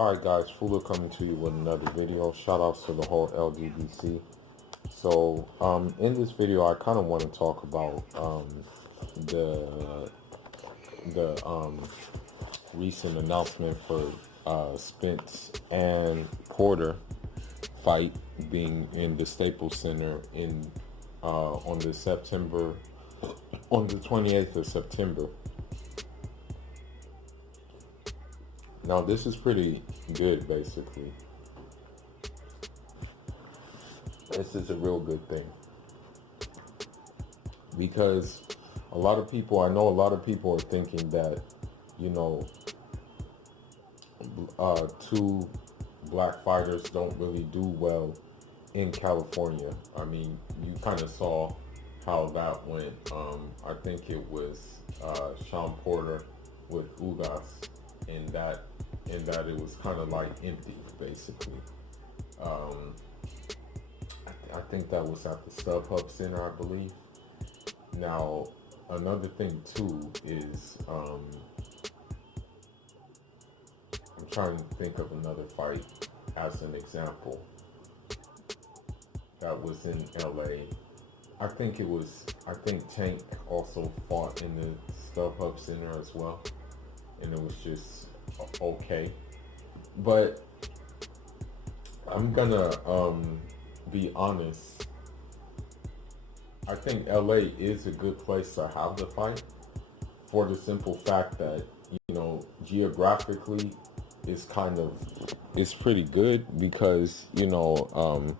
Alright guys, Fuller coming to you with another video. Shout outs to the whole LGBT. So in this video I kind of want to talk about the recent announcement for Spence and Porter fight being in the Staples Center in on the 28th of September. Now this is pretty good, basically. This is a real good thing because I know a lot of people are thinking that, you know, two black fighters don't really do well in California. I mean, you kind of saw how that went. I think it was Sean Porter with Ugas, and that it was kind of like empty, basically. I think that was at the StubHub Center, I believe. Now, another thing too is I'm trying to think of another fight as an example that was in LA. I think Tank also fought in the StubHub Center as well, and it was just okay. But I'm gonna be honest. I think LA is a good place to have the fight for the simple fact that, you know, geographically it's pretty good because, you know,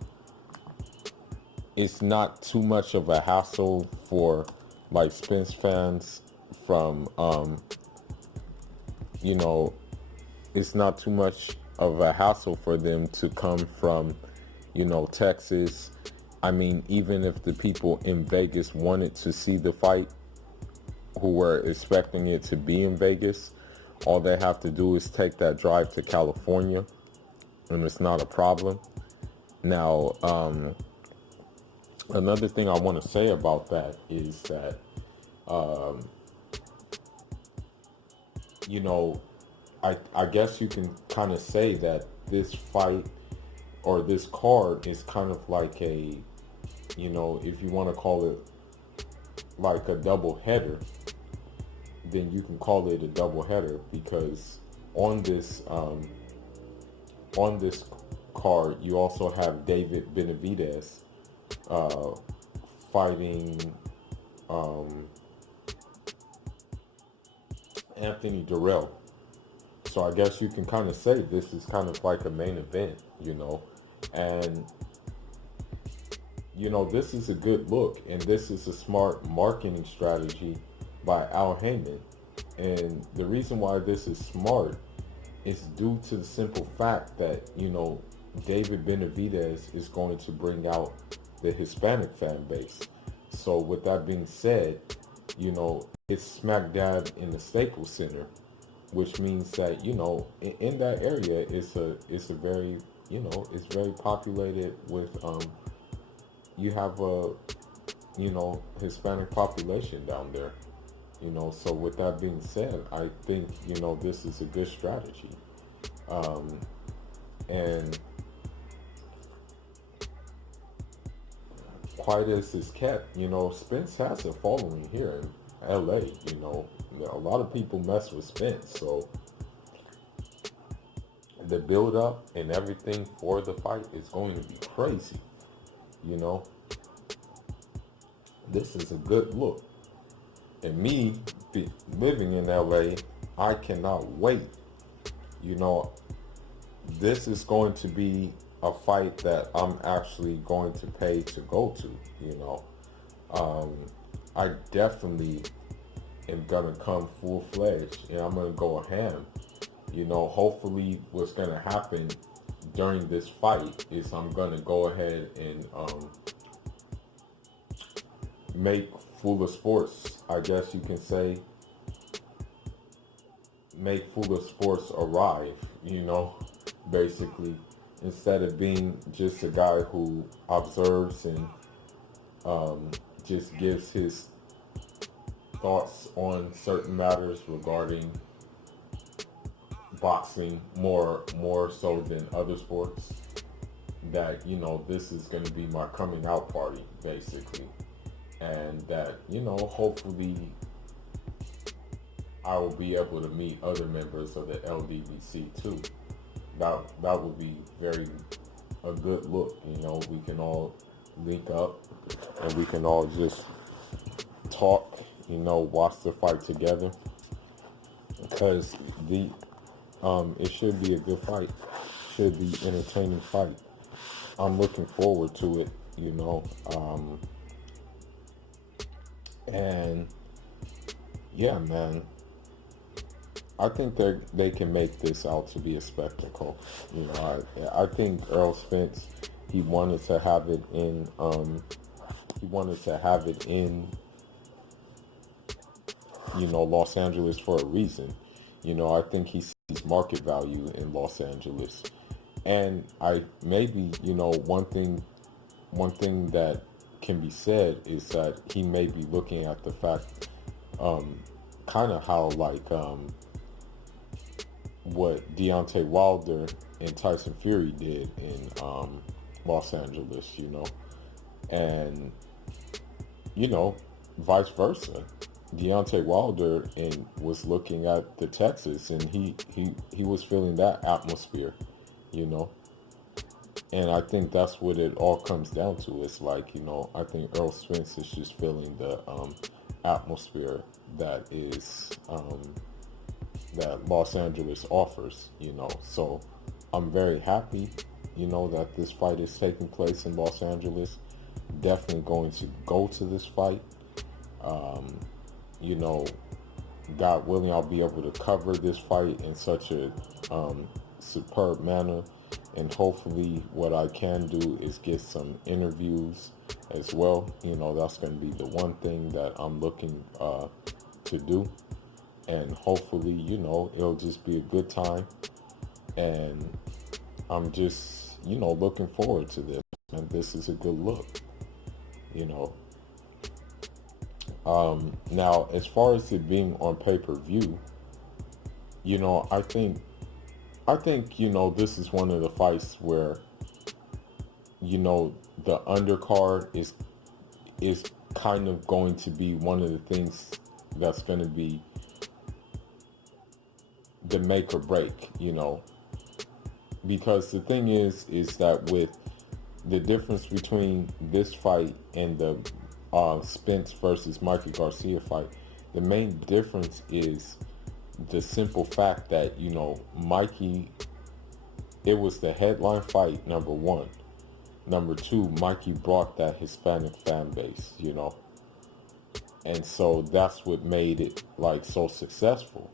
it's not too much of a hassle for like Spence fans from you know, it's not too much of a hassle for them to come from, you know, Texas. I mean, even if the people in Vegas wanted to see the fight, who were expecting it to be in Vegas, all they have to do is take that drive to California, and it's not a problem. Now, another thing I want to say about that is that, you know, I guess you can kind of say that this fight or this card is kind of like a, you know, if you want to call it like a double header, then you can call it a double header because on this card you also have David Benavidez fighting Anthony Durrell. So I guess you can kind of say this is kind of like a main event, you know, and you know, this is a good look, and this is a smart marketing strategy by Al Heyman. And the reason why this is smart is due to the simple fact that, you know, David Benavidez is going to bring out the Hispanic fan base. So with that being said, you know, it's smack dab in the Staples Center, which means that, you know, in that area it's a very, you know, it's very populated with you have a, you know, Hispanic population down there, you know. So with that being said, I think, you know, this is a good strategy, and quite as is kept, you know, Spence has a following here in LA. You know, a lot of people mess with Spence, so the build up and everything for the fight is going to be crazy. You know, this is a good look. And me living in LA, I cannot wait. You know, this is going to be a fight that I'm actually going to pay to go to, you know. I definitely am gonna come full-fledged and I'm gonna go ham. You know, hopefully what's gonna happen during this fight is I'm gonna go ahead and make Fuller Sports, I guess you can say, make Fuller Sports arrive, you know, basically, instead of being just a guy who observes and just gives his thoughts on certain matters regarding boxing more so than other sports, that this is going to be my coming out party basically, and that hopefully I will be able to meet other members of the LDBC too. That would be very a good look. We can all link up and we can all just talk. Watch the fight together, because the it should be a good fight. Should be entertaining fight. I'm looking forward to it. And yeah, man, I think they can make this out to be a spectacle. I think Earl Spence, he wanted to have it in Los Angeles for a reason. I think he sees market value in Los Angeles. And I maybe, one thing that can be said is that he may be looking at the fact, kind of how like what Deontay Wilder and Tyson Fury did in Los Angeles, and vice versa. Deontay Wilder was looking at the Texas, and he was feeling that atmosphere, you know. And I think that's what it all comes down to. It's like, I think Earl Spence is just feeling the atmosphere that is that Los Angeles offers, So I'm very happy, that this fight is taking place in Los Angeles. Definitely going to go to this fight. You know, God willing, I'll be able to cover this fight in such a superb manner. And hopefully what I can do is get some interviews as well. That's going to be the one thing that I'm looking to do. And hopefully, it'll just be a good time. And I'm just, looking forward to this. And this is a good look, you know. Now, as far as it being on pay-per-view, I think, this is one of the fights where, the undercard is kind of going to be one of the things that's going to be the make or break, because the thing is that with the difference between this fight and the Spence versus Mikey Garcia fight, the main difference is the simple fact that, Mikey, it was the headline fight, number one. Number two, Mikey brought that Hispanic fan base, and so that's what made it like so successful.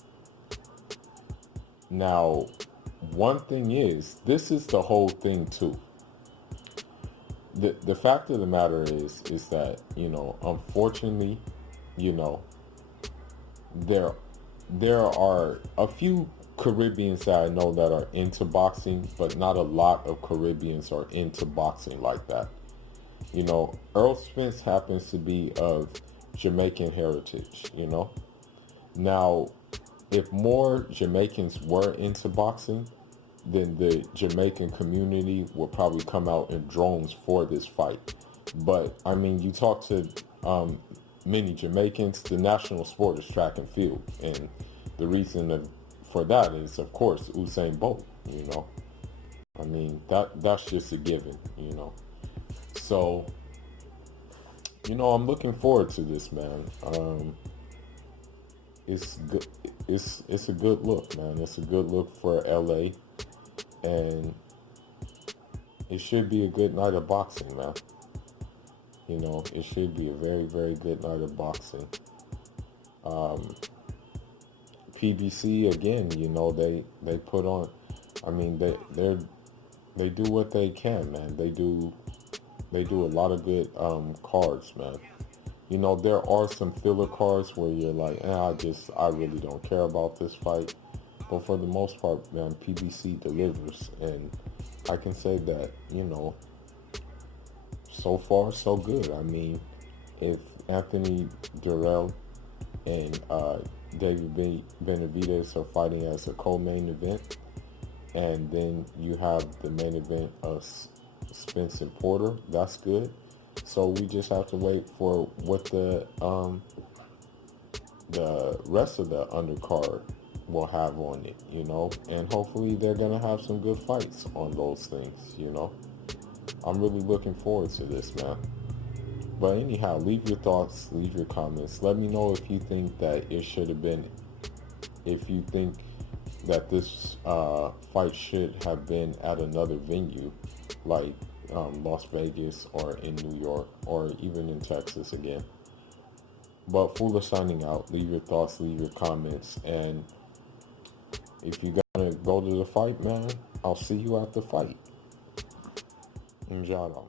Now, one thing is, this is the whole thing too. The fact of the matter is that, unfortunately, there are a few Caribbeans that I know that are into boxing, but not a lot of Caribbeans are into boxing like that. Earl Spence happens to be of Jamaican heritage, Now, if more Jamaicans were into boxing, then the Jamaican community will probably come out in drones for this fight. But, I mean, you talk to many Jamaicans, the national sport is track and field. And the reason for that is, of course, Usain Bolt, I mean, that's just a given, So, I'm looking forward to this, man. It's good. It's a good look, man. It's a good look for LA. And it should be a good night of boxing, man. It should be a very, very good night of boxing. PBC again, they put on. I mean, they do what they can, man. They do a lot of good cards, man. There are some filler cards where you're like, I really don't care about this fight. But for the most part, man, PBC delivers. And I can say that, so far, so good. I mean, if Anthony Durrell and Benavidez are fighting as a co-main event, and then you have the main event of Spence and Porter. That's good. So we just have to wait for what the rest of the undercard will have on it, and hopefully they're gonna have some good fights on those things. I'm really looking forward to this, man. But anyhow, leave your thoughts, leave your comments. Let me know if you think that it should have been, if you think that this fight should have been at another venue, like Las Vegas or in New York or even in Texas again. But Fula signing out. Leave your thoughts, leave your comments, and if you're gonna go to the fight, man, I'll see you at the fight. Injada.